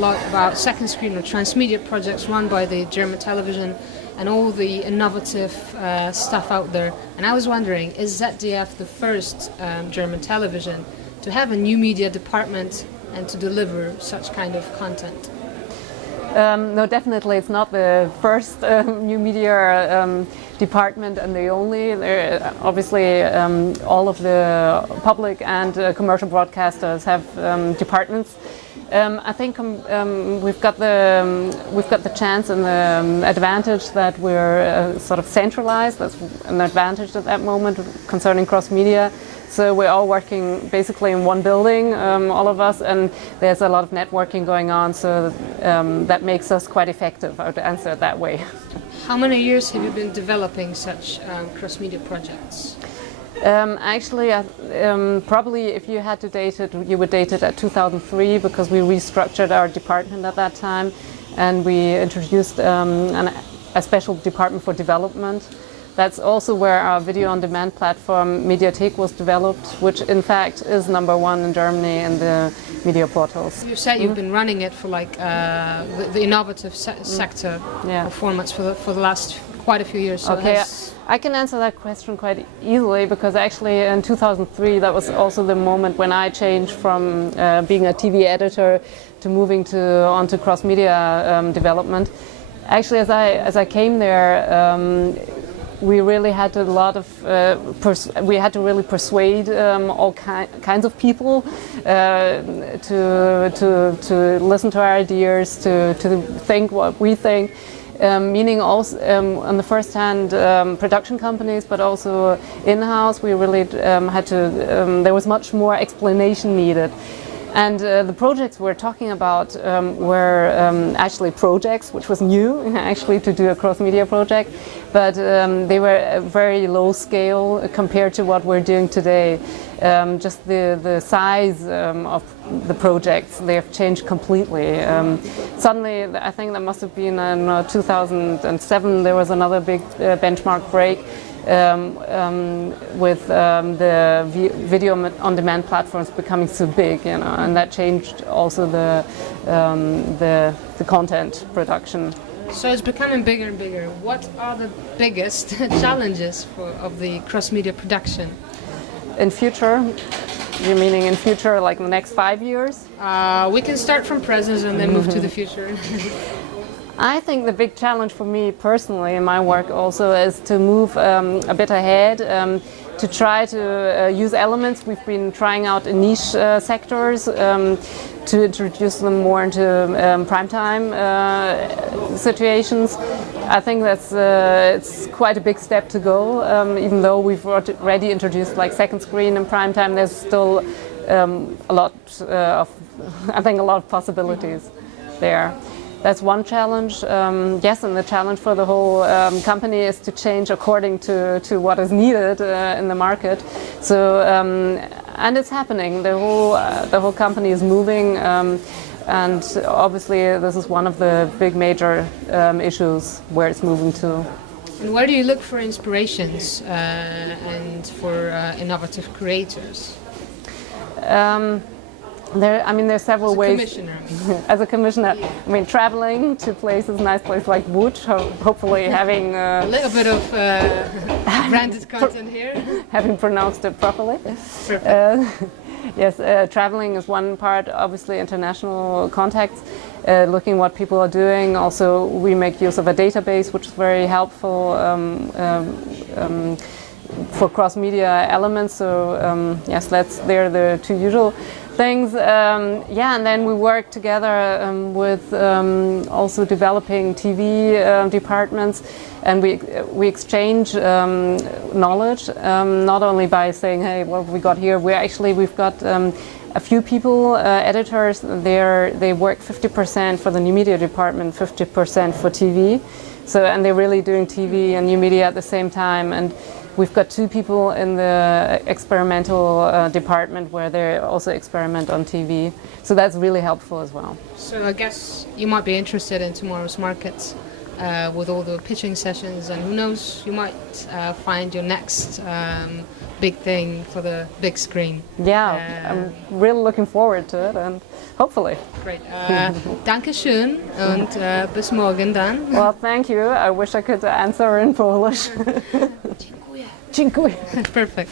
lot about second screen or transmedia projects run by the German television and all the innovative stuff out there. And I was wondering, is ZDF the first German television to have a new media department and to deliver such kind of content? No, definitely it's not the first new media department and the only. Obviously, all of the public and commercial broadcasters have departments. I think we've got the chance and the advantage that we're sort of centralized. That's an advantage at that moment concerning cross media. So we're all working basically in one building, all of us, and there's a lot of networking going on, so that makes us quite effective, I would answer it that way. How many years have you been developing such cross-media projects? Actually, probably if you had to date it, you would date it at 2003, because we restructured our department at that time, and we introduced a special department for development. That's also where our video-on-demand platform Mediathek was developed, which in fact is #1 in Germany in the media portals. You said you've been running it for like the innovative sector of formats for the last quite a few years. So okay, I can answer that question quite easily, because actually in 2003 that was also the moment when I changed from being a TV editor to moving onto cross-media development. Actually, as I came there, we really had a lot of we had to really persuade all kinds of people to listen to our ideas, to think what we think. Meaning also on the first hand production companies, but also in-house. We really had to. There was much more explanation needed. And the projects we're talking about were actually projects, which was new actually to do a cross-media project, but they were very low scale compared to what we're doing today. Just the size of the projects, they have changed completely. Suddenly, I think that must have been in 2007, there was another big benchmark break. With the video-on-demand platforms becoming so big, and that changed also the content production. So it's becoming bigger and bigger. What are the biggest challenges of the cross-media production? In future, you're meaning in future, like the next 5 years? We can start from present and then move to the future. I think the big challenge for me personally in my work also is to move a bit ahead, to try to use elements we've been trying out in niche sectors, to introduce them more into primetime situations. I think that's it's quite a big step to go. Even though we've already introduced like second screen and primetime, there's still a lot of possibilities there. That's one challenge. Yes, and the challenge for the whole company is to change according to what is needed in the market. So, and it's happening. The whole company is moving, and obviously this is one of the big major issues where it's moving to. And where do you look for inspirations and for innovative creators? There's several ways. Commissioner. As a commissioner, I mean, traveling to places, nice places like Łódź, hopefully having a little bit of branded content here. Having pronounced it properly. Yes, traveling is one part. Obviously, international contacts, looking what people are doing. Also, we make use of a database, which is very helpful for cross-media elements. So yes, they're the two usual things. And then we work together with also developing TV departments, and we exchange knowledge, not only by saying, hey, what have we got here? We've got a few people, editors. They work 50% for the new media department, 50% for TV. So, and they're really doing TV and new media at the same time. And we've got 2 people in the experimental department where they also experiment on TV. So that's really helpful as well. So I guess you might be interested in tomorrow's markets. with all the pitching sessions, and who knows, you might find your next big thing for the big screen. Yeah, I'm really looking forward to it, and hopefully. Great. Danke schön und bis morgen dann. Well, thank you. I wish I could answer in Polish. Dziękuję. Dziękuję. Perfect.